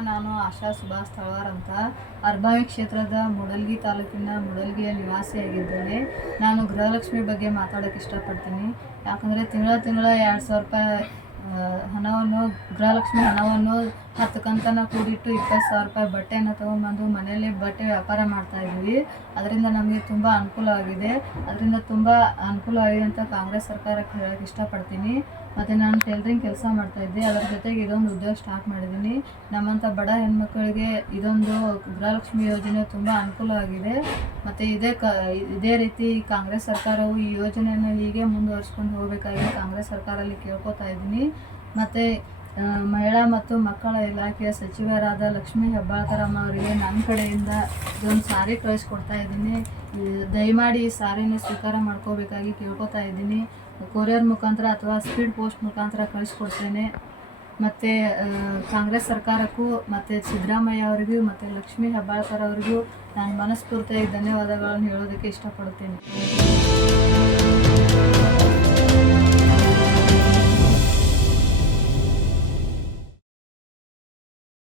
ನಾನು ಆಶಾ ಸುಭಾಷ್ ತಳವಾರ್ ಅಂತ ಅರ್ಬಾವಿ ಕ್ಷೇತ್ರದ ಮೂಡಲ್ಗಿ ತಾಲೂಕಿನ ಮೂಡಲ್ಗಿಯ ನಿವಾಸಿಯಾಗಿದ್ದೇನೆ. ನಾನು ಗೃಹಲಕ್ಷ್ಮಿ ಬಗ್ಗೆ ಮಾತಾಡೋಕ್ಕೆ ಇಷ್ಟಪಡ್ತೀನಿ. ಯಾಕಂದರೆ ತಿಂಗಳ 2,000 ರೂಪಾಯಿ ಹಣವನ್ನು ಗೃಹಲಕ್ಷ್ಮಿ ಹಣವನ್ನು 10 ಕಂತನ್ನು ಕೂಡಿಟ್ಟು 20,000 ರೂಪಾಯಿ ಬಟ್ಟೆಯನ್ನು ತೊಗೊಂಡ್ಬಂದು ಮನೆಯಲ್ಲೇ ಬಟ್ಟೆ ವ್ಯಾಪಾರ ಮಾಡ್ತಾಯಿದ್ವಿ. ಅದರಿಂದ ನಮಗೆ ತುಂಬ ಅನುಕೂಲವಾಗಿದೆ. ಅಂತ ಕಾಂಗ್ರೆಸ್ ಸರ್ಕಾರಕ್ಕೆ ಹೇಳೋಕ್ಕೆ ಇಷ್ಟಪಡ್ತೀನಿ. ಮತ್ತು ನಾನು ಟೈಲರಿಂಗ್ ಕೆಲಸ ಮಾಡ್ತಾಯಿದ್ದೆ. ಅದರ ಜೊತೆಗೆ ಇದೊಂದು ಉದ್ಯೋಗ ಸ್ಟಾರ್ಟ್ ಮಾಡಿದ್ದೀನಿ. ನಮ್ಮಂಥ ಬಡ ಹೆಣ್ಮಕ್ಳಿಗೆ ಇದೊಂದು ಗೃಹಲಕ್ಷ್ಮಿ ಯೋಜನೆ ತುಂಬ ಅನುಕೂಲವಾಗಿದೆ. ಮತ್ತು ಇದೇ ರೀತಿ ಕಾಂಗ್ರೆಸ್ ಸರ್ಕಾರವು ಈ ಯೋಜನೆಯನ್ನು ಹೀಗೆ ಮುಂದುವರಿಸ್ಕೊಂಡು ಹೋಗಬೇಕಾಗಿ ಕಾಂಗ್ರೆಸ್ ಸರ್ಕಾರದಲ್ಲಿ ಕೇಳ್ಕೊತಾ ಇದ್ದೀನಿ. ಮತ್ತು ಮಹಿಳಾ ಮತ್ತು ಮಕ್ಕಳ ಇಲಾಖೆಯ ಸಚಿವರಾದ ಲಕ್ಷ್ಮೀ ಹೆಬ್ಬಾಳ್ಕರಮ್ಮ ಅವರಿಗೆ ನನ್ನ ಕಡೆಯಿಂದ ಇದೊಂದು ಸಾರಿ ಕಳಿಸ್ಕೊಡ್ತಾ ಇದ್ದೀನಿ. ದಯಮಾಡಿ ಈ ಸಾರಿನ ಸ್ವೀಕಾರ ಮಾಡ್ಕೋಬೇಕಾಗಿ ಕೇಳ್ಕೊತಾ ಇದ್ದೀನಿ. ಕೊರಿಯರ್ ಮುಖಾಂತರ ಅಥವಾ ಸ್ಪೀಡ್ ಪೋಸ್ಟ್ ಮುಖಾಂತರ ಕಳಿಸ್ಕೊಡ್ತೇನೆ. ಮತ್ತು ಕಾಂಗ್ರೆಸ್ ಸರ್ಕಾರಕ್ಕೂ ಮತ್ತು ಸಿದ್ದರಾಮಯ್ಯ ಅವರಿಗೂ ಮತ್ತು ಲಕ್ಷ್ಮೀ ಹೆಬ್ಬಾಳ್ಕರ್ ಅವರಿಗೂ ನಾನು ಮನಸ್ಫೂರ್ತಿಯಾಗಿ ಧನ್ಯವಾದಗಳನ್ನು ಹೇಳೋದಕ್ಕೆ ಇಷ್ಟಪಡ್ತೀನಿ.